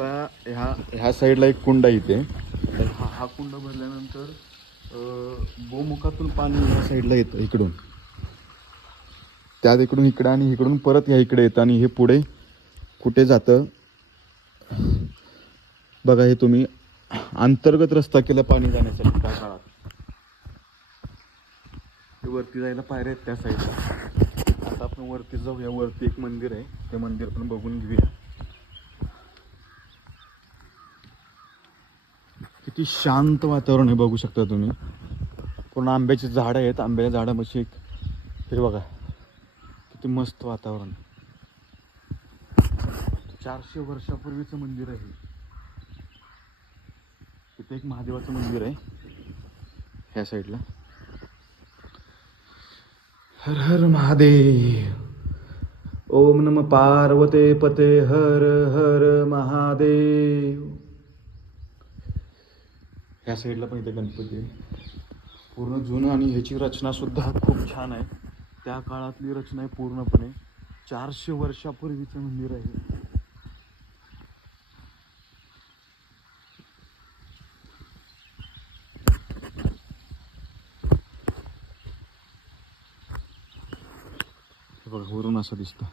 आता ह्या साईडला एक कुंड आहे इथे. तर हा कुंड भरल्यानंतर गोमुखातून पाणी ह्या साईडला येतं इकडून, त्या इकडून इकडं आणि इकडून परत ह्या इकडे येतं आणि हे पुढे कुठे जातं बघा. हे तुम्ही अंतर्गत रस्ता केला पाणी जाण्यासाठी त्या काळात. ते वरती जायला पायऱ्या आहेत त्या साईडला. आता आपण वरती जाऊया. वरती एक मंदिर आहे, ते मंदिर पण बघून घेऊया. किती शांत वातावरण आहे बघू शकता तुम्ही. पूर्ण आंब्याची झाडं आहेत, आंब्याच्या झाडापाशी एक हे बघा किती मस्त वातावरण. 400 वर्षापूर्वीचं मंदिर आहे. इथे एक महादेवाचं मंदिर आहे ह्या साईडला. हर हर महादेव. ओम नम पार्वते पते हर हर महादेव. ह्या साईडला पण इथे गणपती आहे. पूर्ण जुनं आणि ह्याची रचना सुद्धा खूप छान आहे. त्या काळातली रचना आहे पूर्णपणे. 400 वर्षापूर्वीचं मंदिर आहे. बघा वरून असं दिसतं.